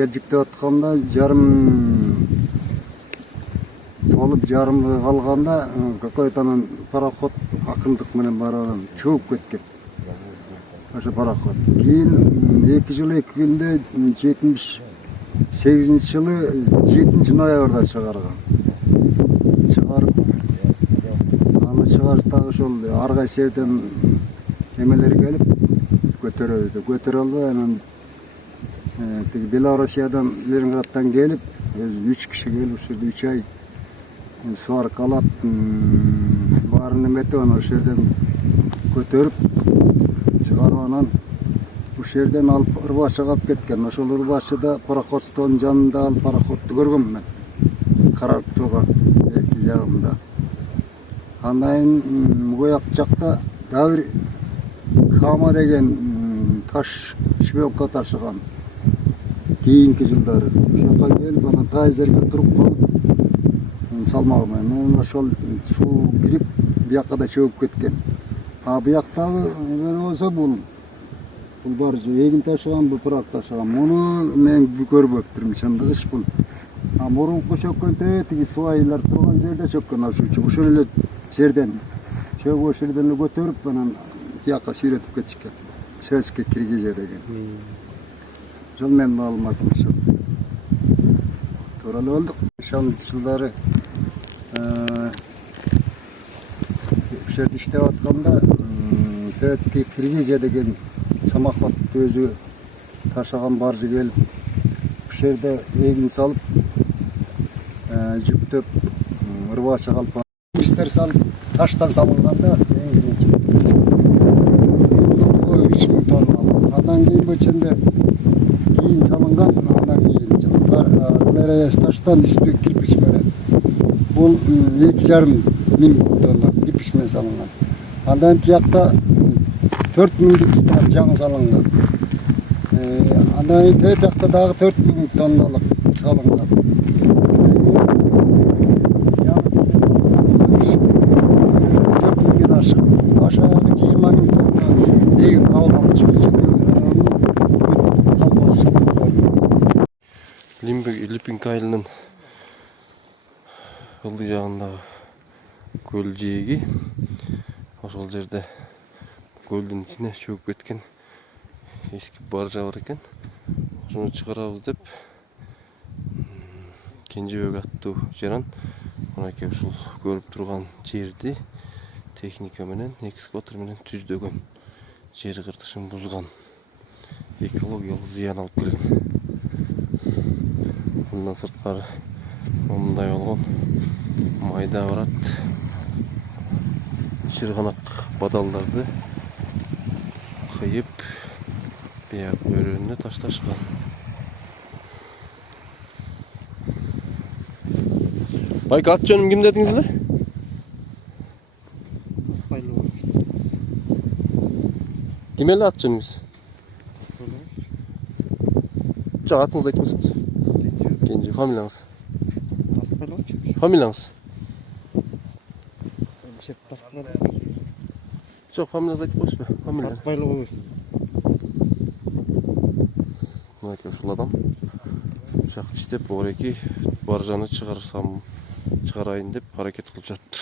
келжикте атканда жарым толуп жарымы калганда какой-то пароход акындык менен барып чөгүп кеткен. Ошо пароход. Кийин 2 жыл 2 күндө 78-жылы 7 ноябрда чыгарган. Чыгарып аны чыгарыштагы ошол ар кайсы жерден эмелер келип көтөрөбү. Көтөрө албай анан тиги Белоруссиядан, Ленинградтан келип, 3 киши келип ошо 3 ай сваркалап баарын эметип анан ошол жерден көтөрүп чыгарып анан ошол жерден алып Ырбашыга алып кеткен. Ошол Ырбашыда пароходдун жанында ал пароходду көргөм мен. Карап турган эки жагында. Андан буяк жакта дагы бир Кама деген таш шпионка ташыган. Кийинки жылдары ошока келип анан тайзерге туруп калып салмагы менен ошол суу кирип бияка да чөгүп кеткен. А бияктагы эмне болсо бул бар эгин ташыган, бул пырак ташыган. Муну мен көрбөптүрмүн, чындыгы иш бул. А мурунку чөккөн тиги свайлар турган жерде чөккөн ошол эле жерден чөгүп ошол жерден эле көтөрүп анан бияка сүйрөтүп кетишкен. Сөзгө киргизе деген. Ошол менин маалыматым ошол. Тууралуу болдук. Ошол жылдары ошол жерде иштеп атканда Сөзгө Киргизия деген самоходду өзү ташаган баржы келип ошол жерде эгин салып жүктөп Ырбашыга алып иштер салып таштан салынганда 3000 тонна. Андан кийин бөлчөндө кийин салынган, андан кийин таштан үстү кирпич менен. Бул 2,5 тонна кирпич менен салынган. Андан тиякта 4000 жаңы салынган. Андан кийин тиякта дагы 4000 тонналык салынган. Aşağı 20.000 tonna değil kavlamış Липинг айылынын ылдый жагындагы көл жээги. Ошол жерде көлдүн ичине чөгүп кеткен эски баржа бар экен. Ошону чыгарабыз деп Кенжебек аттуу жаран мынакей ушул көрүп турган жерди техника менен, экскаватор менен түздөгөн, жер кыртышын бузган, экологиялык зыян алып келген. Мындан сырткары мындай болгон майда барат, чырганак бадалдарды кыйып, бияк өрөөнүнө ташташкан. Байка, ат жөнүм ким дедиңиз эле? Ким эле ат жөнүңүз? Жок, атыңызды айтып көрсөңүз. Кенже, фамилияңыз? Фамилияңыз? Жок, фамилияңызды айтып коюңузбу? Фамилия. Атпайлы болушу. Мынакей ушул адам жакты иштеп, ореки баржаны чыгарайын деп аракет кылып жатты.